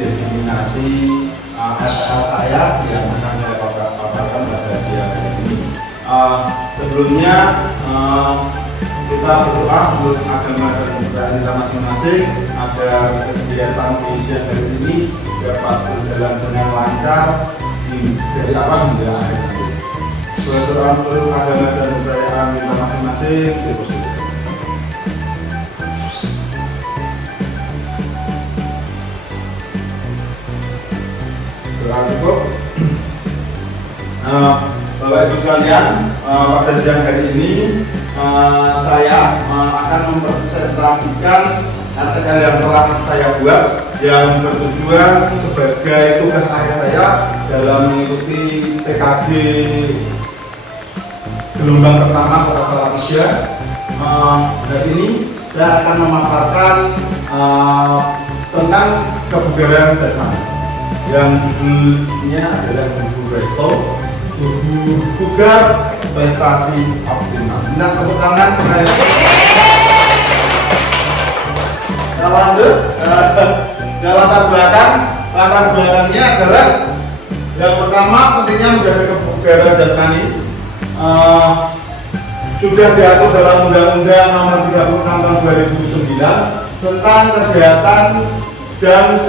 definisi SL saya yang akan saya paparkan pada siang ini. Sebelumnya kita berdoa untuk agama dan budaya kita masing-masing agar kegiatan di siang hari ini dapat berjalan dengan lancar dari awal hingga akhir nanti. Berdoa untuk agama dan budaya kita masing-masing. Cukup. Bapak Ibu sekalian, pada siang hari ini saya akan mempresentasikan artikel yang telah saya buat yang bertujuan sebagai tugas akhir saya dalam mengikuti TKG gelombang pertama Kota Salatiga. Hari ini saya akan memaparkan tentang kebugaran jasmani yang judulnya adalah Tubuh Resto, Tubuh Bugar, Prestasi Optimal. Minta tepuk tangan. Lanjut, latar belakangnya adalah yang pertama pentingnya menjaga kebugaran jasmani. Sudah diatur dalam Undang-Undang Nomor 36 Tahun 2009 tentang kesehatan, dan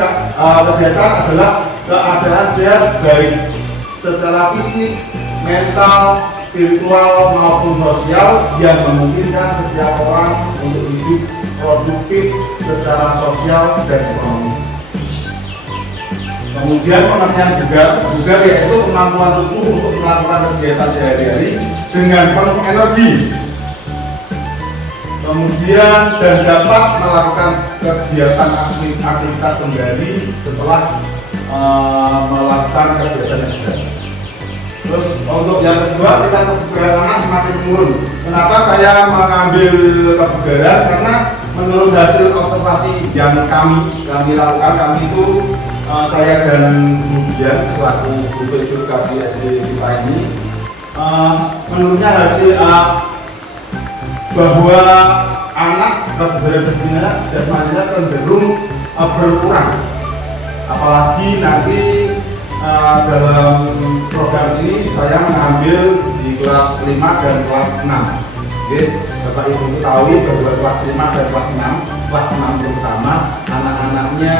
kesehatan adalah keadaan sehat baik secara fisik, mental, spiritual maupun sosial yang memungkinkan setiap orang untuk hidup produktif secara sosial dan ekonomis. Kemudian pengertian bugar yaitu kemampuan tubuh untuk melakukan kegiatan sehari-hari dengan penuh energi. Kemudian dan dapat melakukan kegiatan aktivitas kembali setelah melakukan kegiatan yang berat. Terus untuk yang kedua, tingkat kebugaran anak semakin menurun. Kenapa saya mengambil kebugaran? Karena menurut hasil observasi yang kami lakukan, kami itu saya dan kemudian selaku guru BK di SD kita ini, menurutnya hasil bahwa anak kebugaran jasmaninya cenderung berkurang, apalagi nanti dalam program ini saya mengambil di kelas 5 dan kelas 6. Oke, Bapak Ibu ketahui bahwa kelas 5 dan kelas 6 terutama anak-anaknya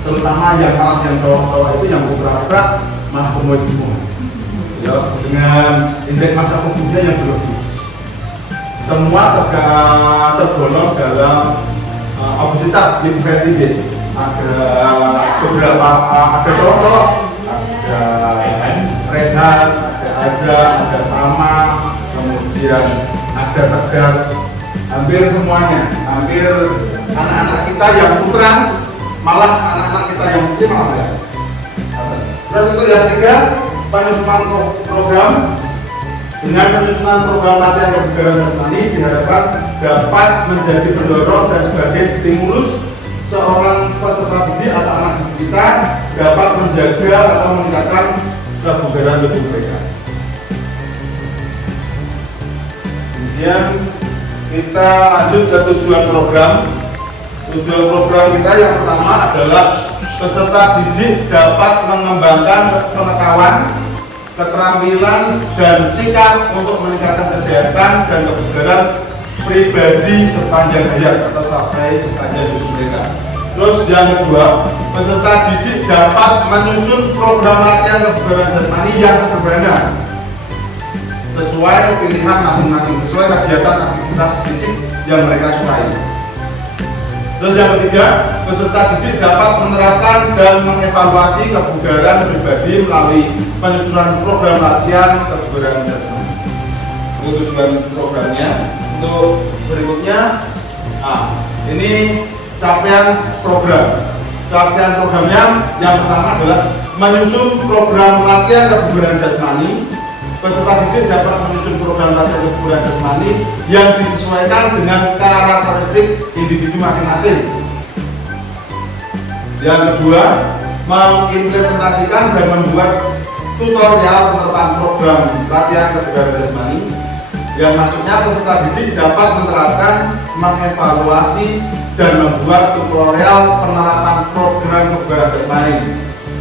terutama yang cowok-cowok itu yang putra-putra malah gemuk ya, dengan indeks massa tubuhnya yang berlebih. Semua tergolong dalam obesitas infantil. Ada beberapa, ada cowok-cowok, ada Rehan, ada Azza, ada Tama, kemudian ada Tegar, hampir semuanya, hampir anak-anak kita yang putra, malah anak-anak kita yang putih malah ya. Terus untuk yang ketiga, penyusunan program. Dengan penyusunan program latihan kebugaran jasmani diharapkan dapat menjadi pendorong dan sebagai stimulus seorang peserta didik atau anak didik kita dapat menjaga atau meningkatkan kebugaran tubuh mereka. Kemudian kita lanjut ke tujuan program. Tujuan program kita yang pertama adalah peserta didik dapat mengembangkan pengetahuan, keterampilan dan sikap untuk meningkatkan kesehatan dan kebugaran pribadi sepanjang hayat atau sampai sepanjang hidup mereka. Terus yang kedua, peserta didik dapat menyusun program latihan kebugaran jasmani yang sederhana sesuai pilihan masing-masing, sesuai kegiatan aktivitas fisik yang mereka sukai. Terus yang ketiga, peserta didik dapat menerapkan dan mengevaluasi kebugaran pribadi melalui penyusunan program latihan kebugaran jasmani. Itu tujuan programnya. Untuk berikutnya, ini capaian program. Capaian programnya yang pertama adalah menyusun program latihan kebugaran jasmani. Peserta didik dapat menyusun program latihan kebugaran jasmani yang disesuaikan dengan karakteristik individu masing-masing. Yang kedua, mengimplementasikan dan membuat tutorial penerapan program latihan kebugaran jasmani yang maksudnya peserta didik dapat menerapkan, mengevaluasi, dan membuat tutorial penerapan program kebugaran jasmani.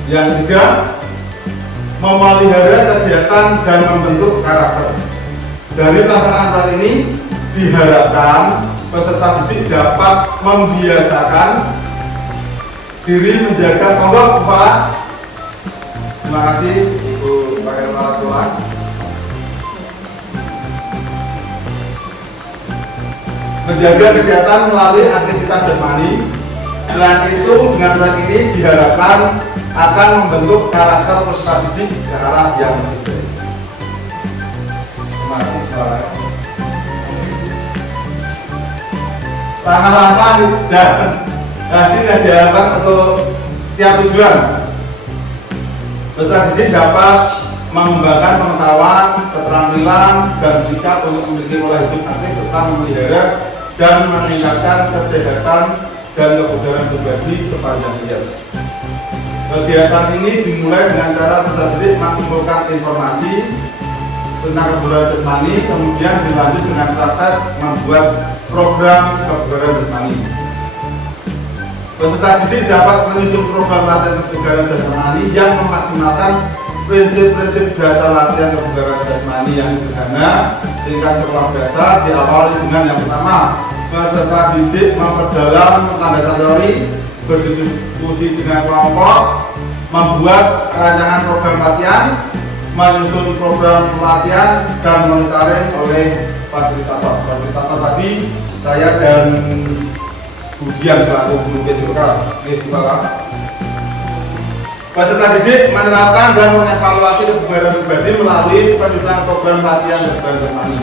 Yang ketiga, memelihara kesehatan dan membentuk karakter. Dari pelaksanaan program ini diharapkan peserta didik dapat membiasakan diri menjaga kelompok. Pak, terima kasih Ibu Wakil Kepala Sekolah. Menjaga kesehatan melalui aktivitas jasmani. Selain itu, dengan program ini diharapkan akan membentuk karakter peserta didik ke arah yang lebih baik. Terima kasih. Langkah-langkah dan hasil yang diharapkan untuk tiap tujuan. Peserta didik dapat mengembangkan pengetahuan, keterampilan, dan sikap untuk memiliki pola hidup aktif serta memelihara dan meningkatkan kesehatan dan kebugaran pribadi sepanjang hidup. Kegiatan ini dimulai dengan cara peserta didik mengumpulkan informasi tentang kebugaran jasmani, kemudian dilanjut dengan praktek membuat program kebugaran jasmani. Peserta didik dapat menyusun program latihan kebugaran jasmani yang memaksimalkan prinsip-prinsip dasar latihan kebugaran jasmani yang sederhana. Tingkat sekolah dasar diawali dengan yang pertama, peserta didik memperdalam landasan teori, berdiskusi dengan kelompok, membuat rancangan program latihan, menyusun program latihan, dan monitoring oleh fasilitator. Fasilitator tadi saya dan Budian selaku guru PJ lokal. Peserta didik menerapkan dan mengevaluasi kebugaran pribadi melalui penyusunan program latihan kebugaran jasmani.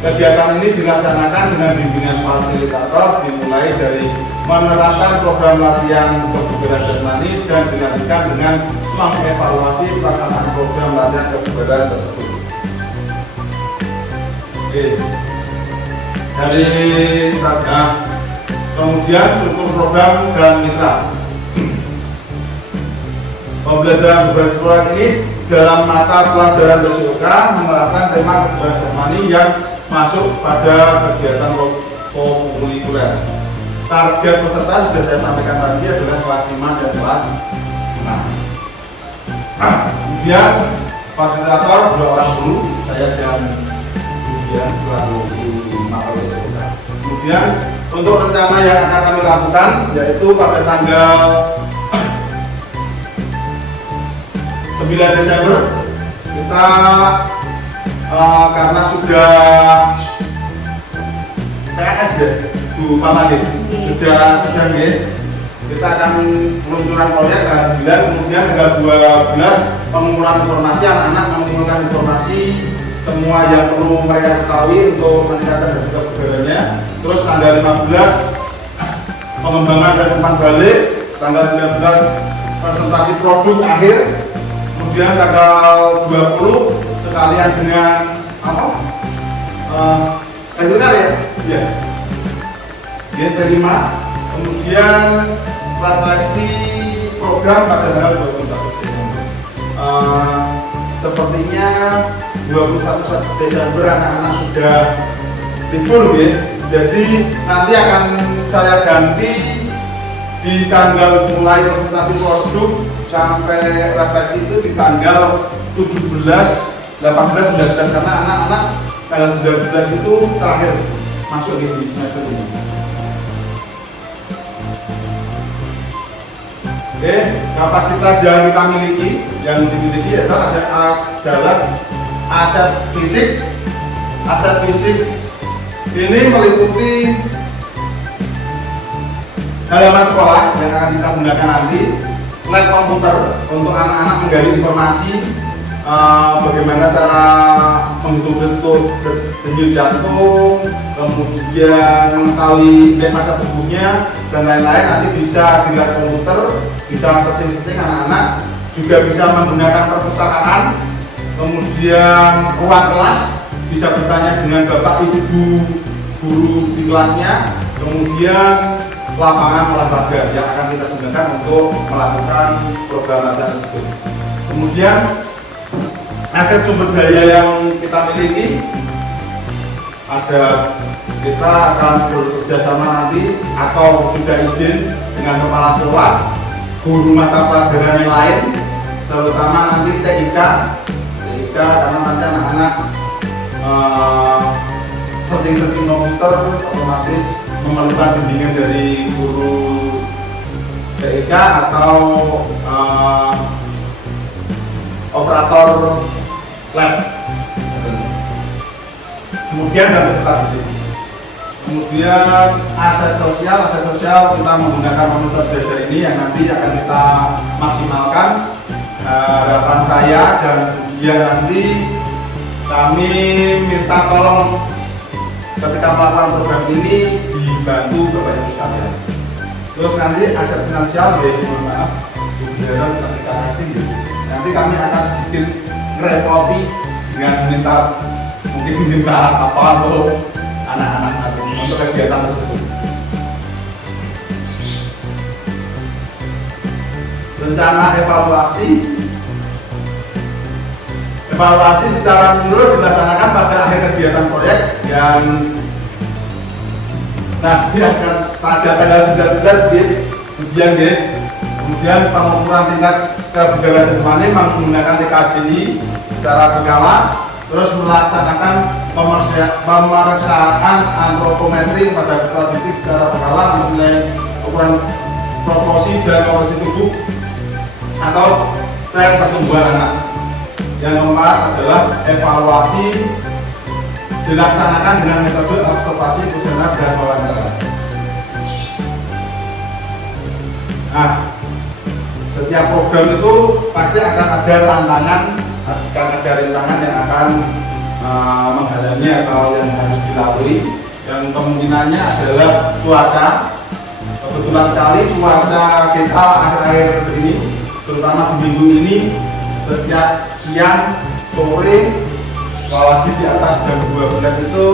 Kegiatan ini dilaksanakan dengan bimbingan fasilitator, dimulai dari menerapkan program latihan kebugaran jasmani dan dilanjutkan dengan mengevaluasi pelaksanaan program latihan kebugaran tersebut. Oke. Dari sana, kemudian struktur program dan mitra. Pembelajaran kebugaran sekolah ini dalam mata pelajaran BCOK menerapkan tema kebugaran jasmani yang masuk pada kegiatan kokurikuler. Target peserta sudah saya sampaikan tadi adalah kelas 5 dan kelas 6. Kemudian fasilitator 2 orang guru, saya dan Budian selaku guru mata BCOK. Kemudian untuk rencana yang akan kami lakukan yaitu pada tanggal 9 Desember kita karena sudah PNS ya, Bu Pamade, sudah kita akan peluncuran proyek tanggal 9, kemudian tanggal 12 pengumpulan informasi, anak-anak mengumpulkan informasi semua yang perlu mereka ketahui untuk meningkatkan hasil kebugarannya. Terus tanggal 15 pengembangan dan umpan balik, tanggal 19 presentasi produk akhir, kemudian tanggal 20 sekalian dengan apa? Webinar ya? Iya. G5, kemudian refleksi program pada tanggal 21 Desember. Sepertinya 21 Desember anak-anak sudah libur ya. Jadi nanti akan saya ganti di tanggal mulai presentasi produk sampai refleksi itu di tanggal 17, 18, 19 karena anak-anak tanggal 19 itu terakhir masuk di semester ini. Oke, kapasitas yang kita miliki, yang dimiliki adalah aset fisik. Aset fisik ini meliputi halaman sekolah yang akan kita gunakan nanti, lab komputer untuk anak-anak menggali informasi, bagaimana cara menghitung denyut jantung, kemudian mengetahui indeks pada tubuhnya dan lain-lain. Nanti bisa di lab komputer, bisa setting-setting anak-anak, juga bisa menggunakan perpustakaan, kemudian ruang kelas bisa bertanya dengan bapak ibu guru di kelasnya, kemudian lapangan olahraga yang akan kita gunakan untuk melakukan program latihan tersebut. Kemudian aset sumber daya yang kita miliki ada kita akan bekerja sama nanti atau sudah izin dengan kepala sekolah, guru mata pelajaran yang lain, terutama nanti TIK karena nanti anak-anak setting komputer otomatis memerlukan bimbingan dari guru TIK atau operator lab. Kemudian dan peserta didik. Kemudian aset sosial kita menggunakan monitor belajar ini yang nanti akan kita maksimalkan. Harapan saya dan kemudian nanti kami minta tolong ketika melakukan program ini dibantu Bapak Ibu sekalian. Terus nanti aset finansial mohon maaf ketika nanti kami akan sedikit ngerepoti dengan minta apa untuk anak-anak untuk kegiatan tersebut. Rencana evaluasi secara menyeluruh dilaksanakan pada akhir kegiatan proyek yang nanti akan pada tanggal 19 ujian kemudian pengukuran tingkat kebugaran jasmani menggunakan TKJI secara berkala, terus melaksanakan pemeriksaan antropometri pada peserta didik secara berkala menilai ukuran proporsi dan komposisi tubuh atau tren pertumbuhan anak. Yang keempat adalah evaluasi dilaksanakan dengan metode observasi, kuesioner, dan wawancara. Nah, setiap program itu pasti akan ada tantangan, rintangan yang akan menghalangi atau yang harus dilalui. Yang kemungkinannya adalah cuaca. Kebetulan sekali cuaca kita akhir-akhir ini, terutama di minggu ini, setiap siang, sore, apalagi di atas jam 12 itu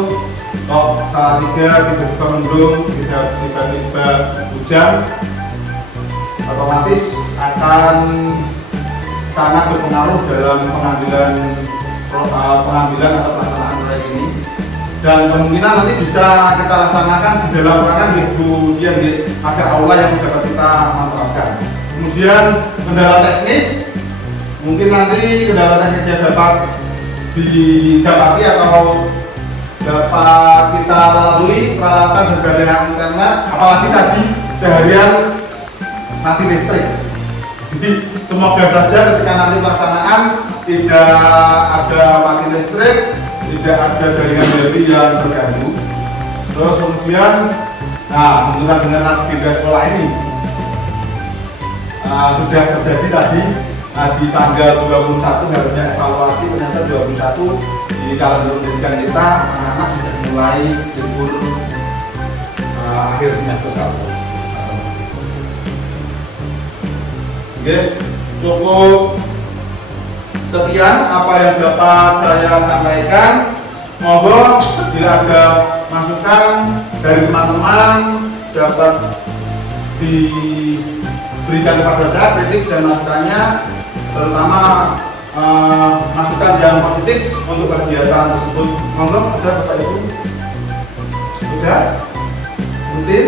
salah tiba-tiba mendung, tiba-tiba hujan, otomatis akan sangat berpengaruh dalam pengambilan atau pelaksanaan proyek ini. Dan kemungkinan nanti bisa kita laksanakan di dalam ruangan kemudian ada aula yang dapat kita manfaatkan. Kemudian kendala teknis, mungkin nanti kendala teknisnya dapat didapati atau dapat kita lalui peralatan dan jaringan internet, apalagi tadi seharian mati listrik. Jadi semoga saja ketika nanti pelaksanaan tidak ada mati listrik, tidak ada jaringan wifi yang terganggu. Terus kemudian, kebetulan dengan agenda sekolah ini sudah terjadi tadi di tanggal 21 harusnya evaluasi, ternyata 21 di kalender pendidikan kita anak-anak sudah mulai libur akhir semester. Oke, cukup sekian apa yang dapat saya sampaikan. Mohon bila ada masukan dari teman-teman dapat diberikan kepada saya kritik dan masukannya, terutama masukan yang positif untuk kegiatan tersebut. Monggo, ada Bapak Ibu? Sudah? Rutin?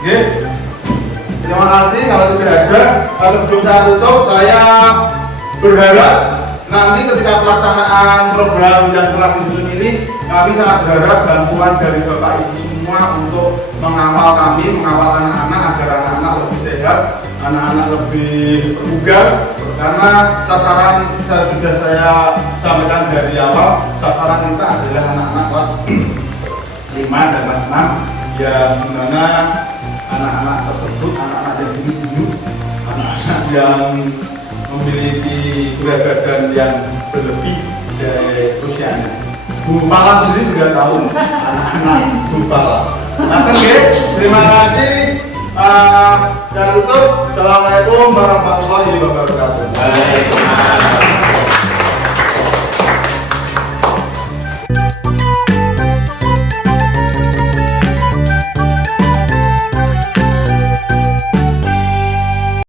Oke. Terima kasih. Kalau tidak ada, sebelum saya tutup, saya berharap nanti ketika pelaksanaan program yang telah disusun ini, kami sangat berharap bantuan dari Bapak Ibu semua untuk mengawal anak-anak agar anak-anak lebih sehat, anak-anak lebih berbugar, karena sasaran sudah saya sampaikan dari awal, sasaran kita adalah anak-anak kelas 5 dan kelas 6 yang dimana anak-anak tersebut, anak-anak yang dulu, anak-anak yang memiliki berat badan yang berlebih dari usianya. Gumpala sendiri sudah tahu anak-anak Gumpala. Terima kasih. Saya tutup. Assalamualaikum warahmatullahi wabarakatuh.